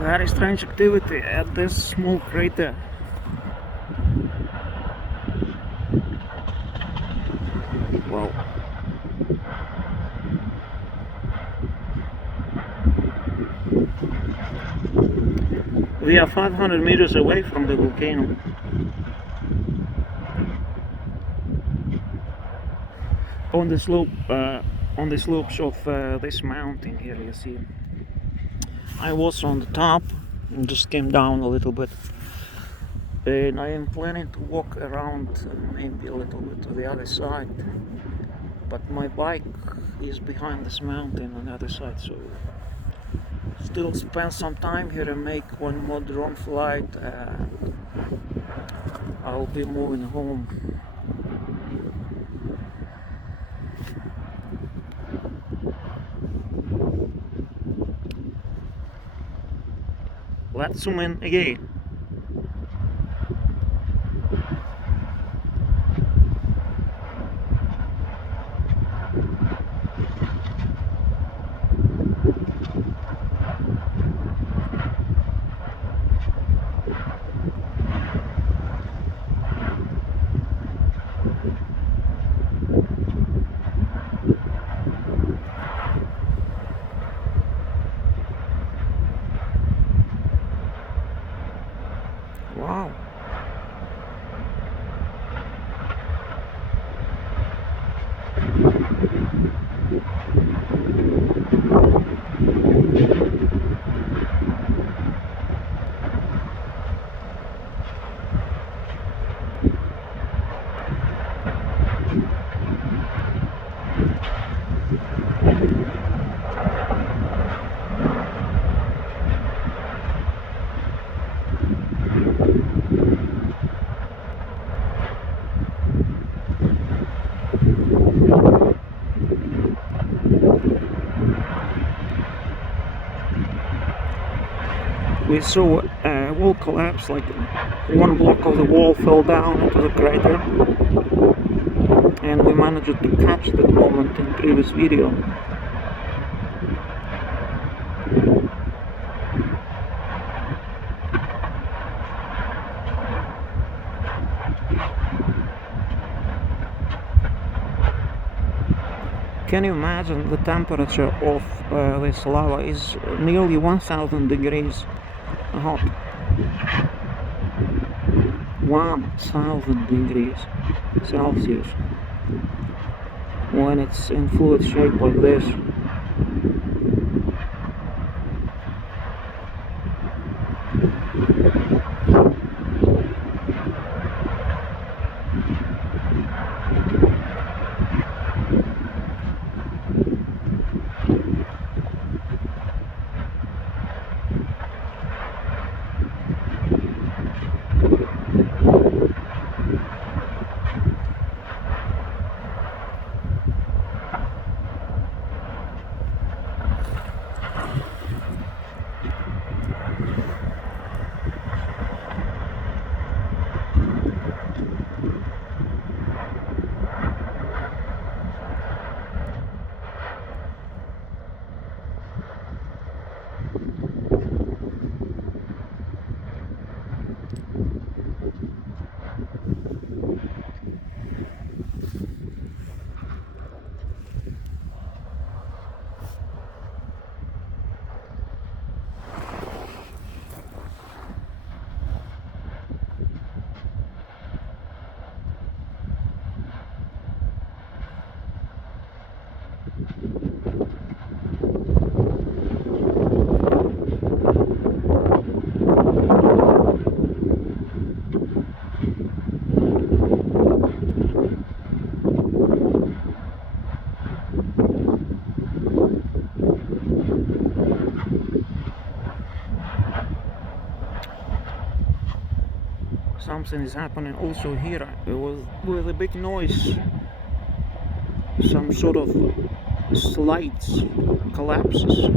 Very strange activity at this small crater. Wow. We are 500 meters away from the volcano. On the slopes of this mountain here, you see. I was on the top and just came down a little bit, and I am planning to walk around maybe a little bit to the other side, but my bike is behind this mountain on the other side, so still spend some time here and make one more drone flight. I'll be moving home. Let's zoom in again. Wow. We saw a wall collapse, like one block of the wall fell down into the crater, and we managed to catch that moment in the previous video. Can you imagine the temperature of this lava is nearly 1000 degrees hot. 1000 degrees Celsius when it's in fluid shape like this. Something is happening also here. It was with a big noise. Some sort of slides collapses.